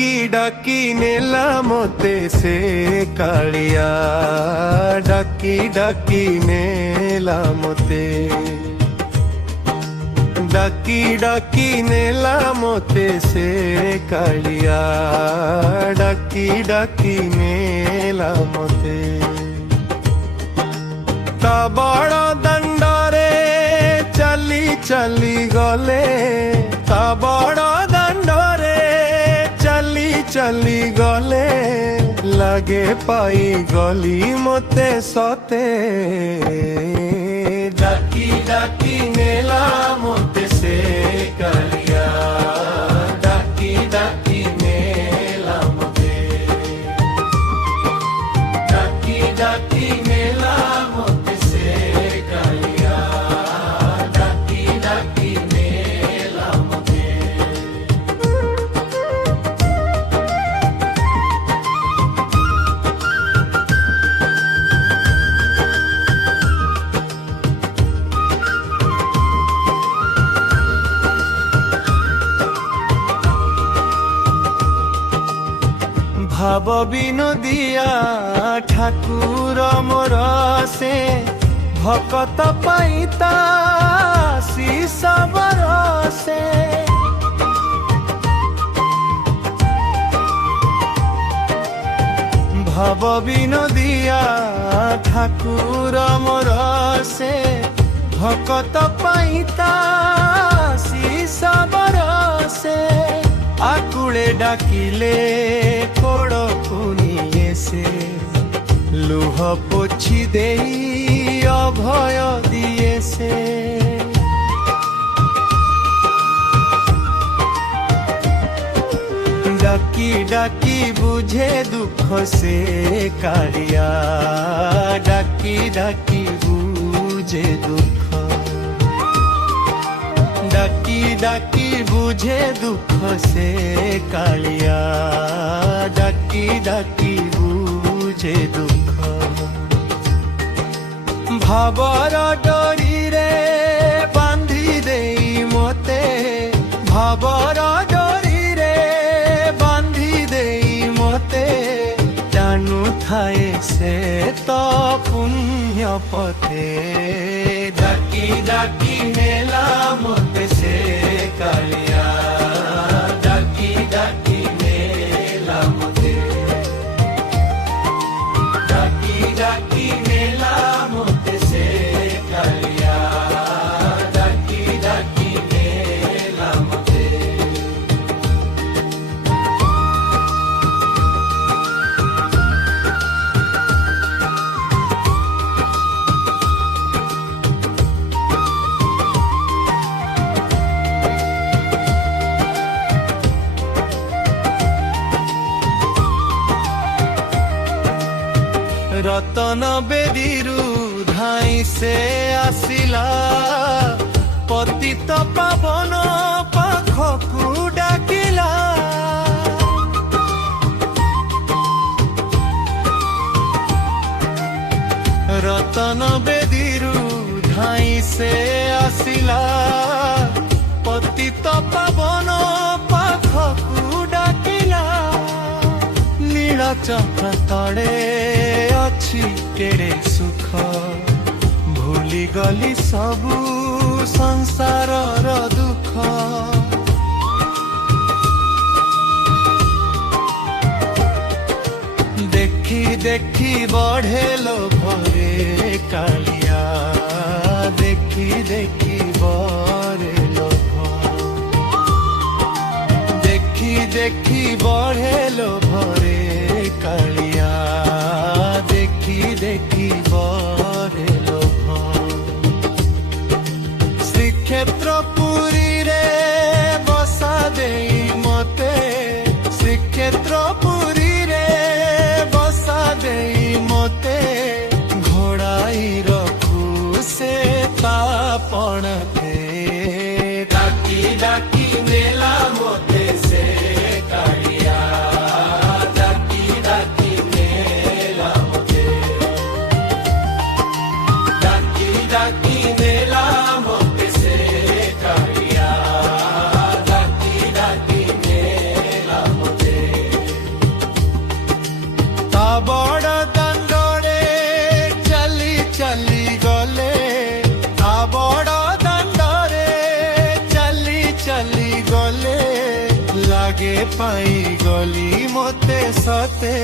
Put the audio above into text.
ডাকি ডাকি নেলা মতে সে কালিয়া ডাকি ডাকি নেলা মতে ডাকি ডাকি নেলা মতে সে কালিয়া ডাকি ডাকি নেলা মতে তা বড় দণ্ডরে চালি চালি গলে তা বড় দণ্ডরে চালি চালি গলে লাগে পাই গলি মতে সতে ডাকি ডাকি নেলা মতে সে কালিয়া ডাকি ডাকি নেলা মতে ডাকি ডাকি নেলা মতে সে কালিয়া ডাকি ডাকি নেলা মতে ভাব বিনোদিয়া ঠাকুর মোর সে ভকত পাইতা শিষ বরসে ভাব বিনোদিয়া ঠাকুর মোর সে ভকত পাইতা শিষ বরসে আকুলে ডাকিলে কোড়কু নিয়ে সে লুহ পোছি দেই অভয় দিয়ে সে ডাকি ডাকি বুঝে দুঃখ সে কালিয়া ডাকি ডাকি বুঝে দুঃখ ডাকি ডাকি বুঝে দুঃখ সে কালিয়া ডাকি ডাকি বুঝে দুঃখ ভাবর ডরিরে বান্ধি দেই মতে ভাবর ডরিরে বান্ধি দেই মতে জানু থায়ে সে তো পুণ্য পথে ডাকি ডাকি নেলা মতে সে কালিয়া ডাকি ডাকি নেলা মতে ডাকি ডাকি নেলা মতে সে কালিয়া ডাকি ডাকি নেলা মতে রতন বেদিরু ধাই সে আসিলা পতিত পাবন পাখকু ডাকিলা রতন বেদিরু ধাই সে আসিলা পতিত পাবন পাখকু ডাকিলা নীল চক্র তଳେ ଅଛି କେଡ଼େ ସୁଖ ଭୁଲି ଗଲି ସବୁ ସଂସାରର ଦୁଃଖ ଦେଖି ଦେଖି ବଢ଼େ ଲୋଭରେ କାଳିଆ ଦେଖି ଦେଖି ବଢ଼େ ଲୋଭ ଦେଖି ଦେଖି ବଢ଼େ ଲୋଭରେ কালিয়া দেখি দেখি বরে লোভ শ্রীক্ষেত্র পুরীরে বসা দেই মতে শ্রীক্ষেত্র পুরীরে বসা দেই মতে ପାଇଗଲି ମୋତେ ସତେ